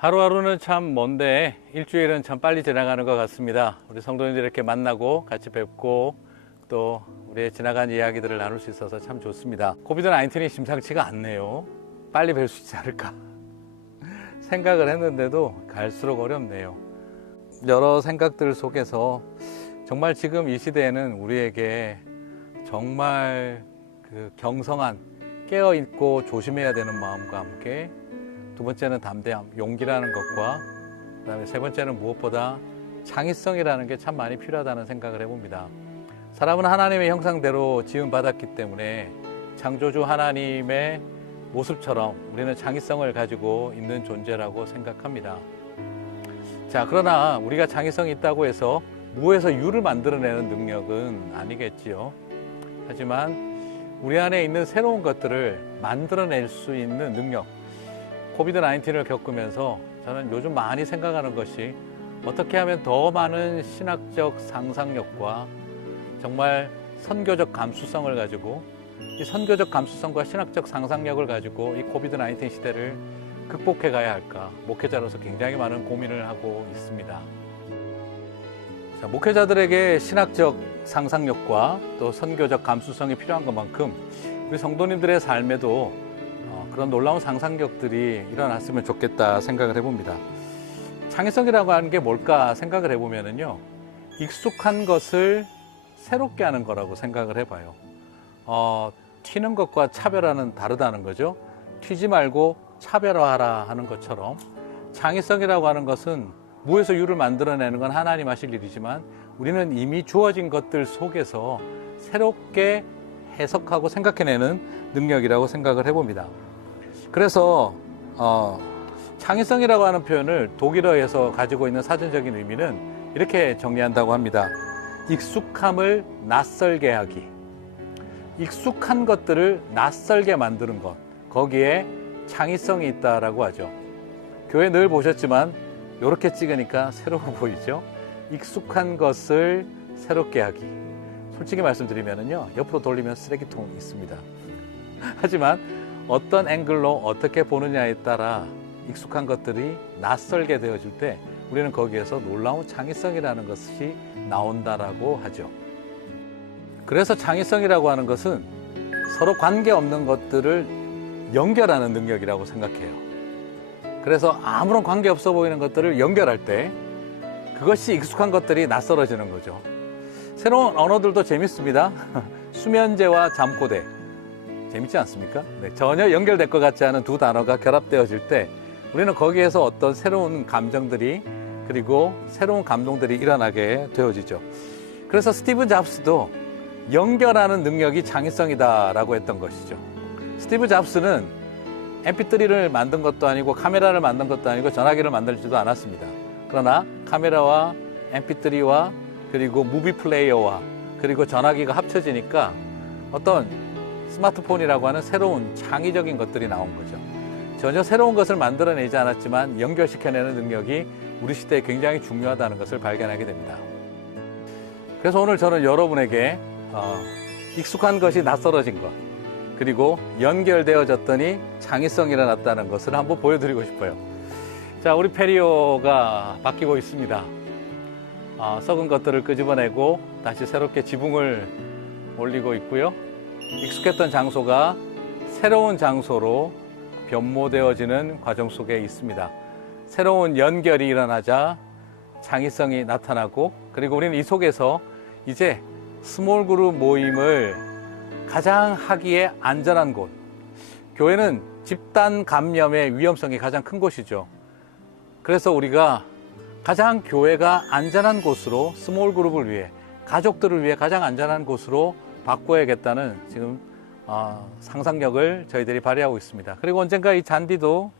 하루하루는 참 먼데 일주일은 참 빨리 지나가는 것 같습니다. 우리 성도님들 이렇게 만나고 같이 뵙고 또 우리의 지나간 이야기들을 나눌 수 있어서 참 좋습니다. 코비드-19이 심상치가 않네요. 빨리 뵐 수 있지 않을까 생각을 했는데도 갈수록 어렵네요. 여러 생각들 속에서 정말 지금 이 시대에는 우리에게 정말 그 경성한 깨어있고 조심해야 되는 마음과 함께 두 번째는 담대함, 용기라는 것과 그다음에 세 번째는 무엇보다 창의성이라는 게 참 많이 필요하다는 생각을 해봅니다. 사람은 하나님의 형상대로 지음받았기 때문에 창조주 하나님의 모습처럼 우리는 창의성을 가지고 있는 존재라고 생각합니다. 자, 그러나 우리가 창의성이 있다고 해서 무에서 유를 만들어내는 능력은 아니겠지요. 하지만 우리 안에 있는 새로운 것들을 만들어낼 수 있는 능력, 코비드-19을 겪으면서 저는 요즘 많이 생각하는 것이 어떻게 하면 더 많은 신학적 상상력과 정말 선교적 감수성을 가지고 이 선교적 감수성과 신학적 상상력을 가지고 이 코비드-19 시대를 극복해 가야 할까, 목회자로서 굉장히 많은 고민을 하고 있습니다. 자, 목회자들에게 신학적 상상력과 또 선교적 감수성이 필요한 것만큼 우리 성도님들의 삶에도 그런 놀라운 상상력들이 일어났으면 좋겠다 생각을 해봅니다. 창의성이라고 하는 게 뭘까 생각을 해보면요, 익숙한 것을 새롭게 하는 거라고 생각을 해봐요. 튀는 것과 차별화는 다르다는 거죠. 튀지 말고 차별화하라 하는 것처럼 창의성이라고 하는 것은 무에서 유를 만들어내는 건 하나님 하실 일이지만 우리는 이미 주어진 것들 속에서 새롭게 해석하고 생각해내는 능력이라고 생각을 해봅니다. 그래서 창의성이라고 하는 표현을 독일어에서 가지고 있는 사전적인 의미는 이렇게 정리한다고 합니다. 익숙함을 낯설게 하기. 익숙한 것들을 낯설게 만드는 것, 거기에 창의성이 있다라고 하죠. 교회 늘 보셨지만 이렇게 찍으니까 새로워 보이죠. 익숙한 것을 새롭게 하기. 솔직히 말씀드리면요, 옆으로 돌리면 쓰레기통이 있습니다. 하지만 어떤 앵글로 어떻게 보느냐에 따라 익숙한 것들이 낯설게 되어질 때 우리는 거기에서 놀라운 창의성이라는 것이 나온다라고 하죠. 그래서 창의성이라고 하는 것은 서로 관계없는 것들을 연결하는 능력이라고 생각해요. 그래서 아무런 관계없어 보이는 것들을 연결할 때 그것이 익숙한 것들이 낯설어지는 거죠. 새로운 언어들도 재밌습니다. 수면제와 잠꼬대. 재밌지 않습니까? 네, 전혀 연결될 것 같지 않은 두 단어가 결합되어질 때 우리는 거기에서 어떤 새로운 감정들이 그리고 새로운 감동들이 일어나게 되어지죠. 그래서 스티브 잡스도 연결하는 능력이 창의성이다라고 했던 것이죠. 스티브 잡스는 mp3를 만든 것도 아니고 카메라를 만든 것도 아니고 전화기를 만들지도 않았습니다. 그러나 카메라와 mp3와 그리고 무비 플레이어와 그리고 전화기가 합쳐지니까 어떤 스마트폰이라고 하는 새로운 창의적인 것들이 나온 거죠. 전혀 새로운 것을 만들어내지 않았지만 연결시켜내는 능력이 우리 시대에 굉장히 중요하다는 것을 발견하게 됩니다. 그래서 오늘 저는 여러분에게 익숙한 것이 낯설어진 것, 그리고 연결되어졌더니 창의성이 일어났다는 것을 한번 보여드리고 싶어요. 자, 우리 페리오가 바뀌고 있습니다. 썩은 것들을 끄집어내고 다시 새롭게 지붕을 올리고 있고요. 익숙했던 장소가 새로운 장소로 변모되어지는 과정 속에 있습니다. 새로운 연결이 일어나자 창의성이 나타나고, 그리고 우리는 이 속에서 이제 스몰 그룹 모임을 가장 하기에 안전한 곳, 교회는 집단 감염의 위험성이 가장 큰 곳이죠. 그래서 우리가 가장 교회가 안전한 곳으로 스몰 그룹을 위해, 가족들을 위해 가장 안전한 곳으로 바꿔야겠다는 지금 상상력을 저희들이 발휘하고 있습니다. 그리고 언젠가 이 잔디도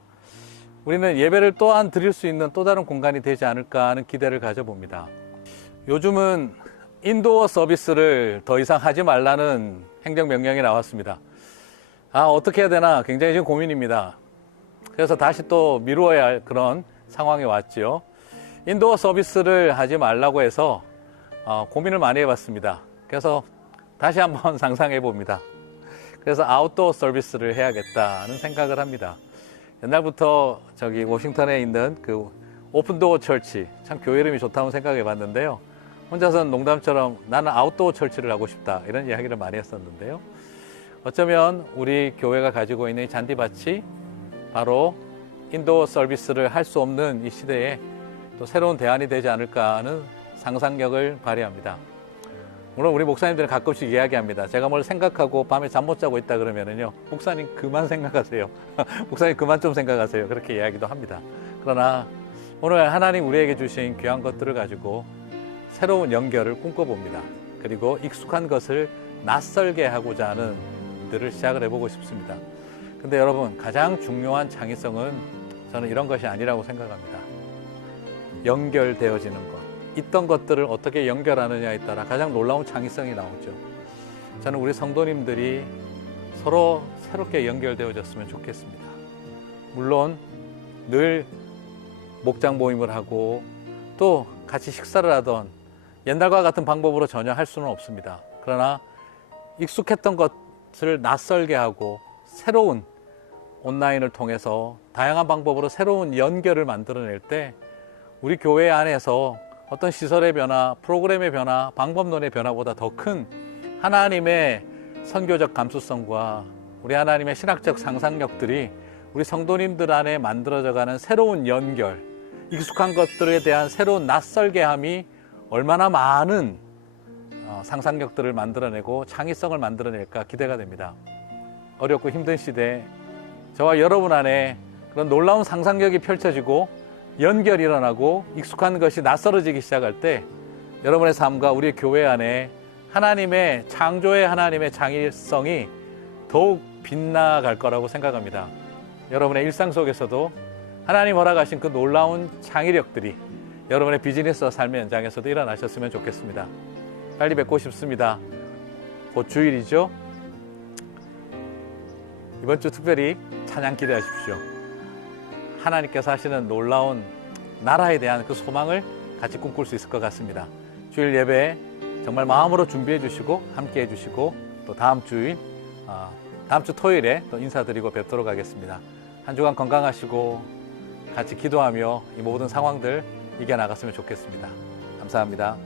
우리는 예배를 또한 드릴 수 있는 또 다른 공간이 되지 않을까 하는 기대를 가져봅니다. 요즘은 인도어 서비스를 더 이상 하지 말라는 행정명령이 나왔습니다. 어떻게 해야 되나 굉장히 지금 고민입니다. 그래서 다시 또 미루어야 할 그런 상황이 왔죠. 인도어 서비스를 하지 말라고 해서 고민을 많이 해봤습니다. 그래서 다시 한번 상상해 봅니다. 그래서 아웃도어 서비스를 해야겠다는 생각을 합니다. 옛날부터 저기 워싱턴에 있는 그 오픈도어 철치, 참 교회 이름이 좋다고 생각해 봤는데요. 혼자서는 농담처럼 나는 아웃도어 철치를 하고 싶다 이런 이야기를 많이 했었는데요. 어쩌면 우리 교회가 가지고 있는 이 잔디밭이 바로 인도어 서비스를 할 수 없는 이 시대에 또 새로운 대안이 되지 않을까 하는 상상력을 발휘합니다. 물론 우리 목사님들은 가끔씩 이야기합니다. 제가 뭘 생각하고 밤에 잠 못 자고 있다 그러면은요, 목사님 그만 생각하세요. 목사님 그만 좀 생각하세요. 그렇게 이야기도 합니다. 그러나 오늘 하나님 우리에게 주신 귀한 것들을 가지고 새로운 연결을 꿈꿔봅니다. 그리고 익숙한 것을 낯설게 하고자 하는 일들을 시작을 해보고 싶습니다. 근데 여러분, 가장 중요한 창의성은 저는 이런 것이 아니라고 생각합니다. 연결되어지는 것. 있던 것들을 어떻게 연결하느냐에 따라 가장 놀라운 창의성이 나오죠. 저는 우리 성도님들이 서로 새롭게 연결되어졌으면 좋겠습니다. 물론 늘 목장 모임을 하고 또 같이 식사를 하던 옛날과 같은 방법으로 전혀 할 수는 없습니다. 그러나 익숙했던 것을 낯설게 하고 새로운 온라인을 통해서 다양한 방법으로 새로운 연결을 만들어낼 때 우리 교회 안에서 어떤 시설의 변화, 프로그램의 변화, 방법론의 변화보다 더 큰 하나님의 선교적 감수성과 우리 하나님의 신학적 상상력들이 우리 성도님들 안에 만들어져가는 새로운 연결, 익숙한 것들에 대한 새로운 낯설게함이 얼마나 많은 상상력들을 만들어내고 창의성을 만들어낼까 기대가 됩니다. 어렵고 힘든 시대에 저와 여러분 안에 그런 놀라운 상상력이 펼쳐지고 연결이 일어나고 익숙한 것이 낯설어지기 시작할 때 여러분의 삶과 우리 교회 안에 하나님의 창조의 하나님의 창의성이 더욱 빛나갈 거라고 생각합니다. 여러분의 일상 속에서도 하나님 허락하신 그 놀라운 창의력들이 여러분의 비즈니스와 삶의 현장에서도 일어나셨으면 좋겠습니다. 빨리 뵙고 싶습니다. 곧 주일이죠. 이번 주 특별히 찬양 기대하십시오. 하나님께서 하시는 놀라운 나라에 대한 그 소망을 같이 꿈꿀 수 있을 것 같습니다. 주일 예배 정말 마음으로 준비해 주시고 함께 해 주시고 또 다음 주 토요일에 또 인사드리고 뵙도록 하겠습니다. 한 주간 건강하시고 같이 기도하며 이 모든 상황들 이겨나갔으면 좋겠습니다. 감사합니다.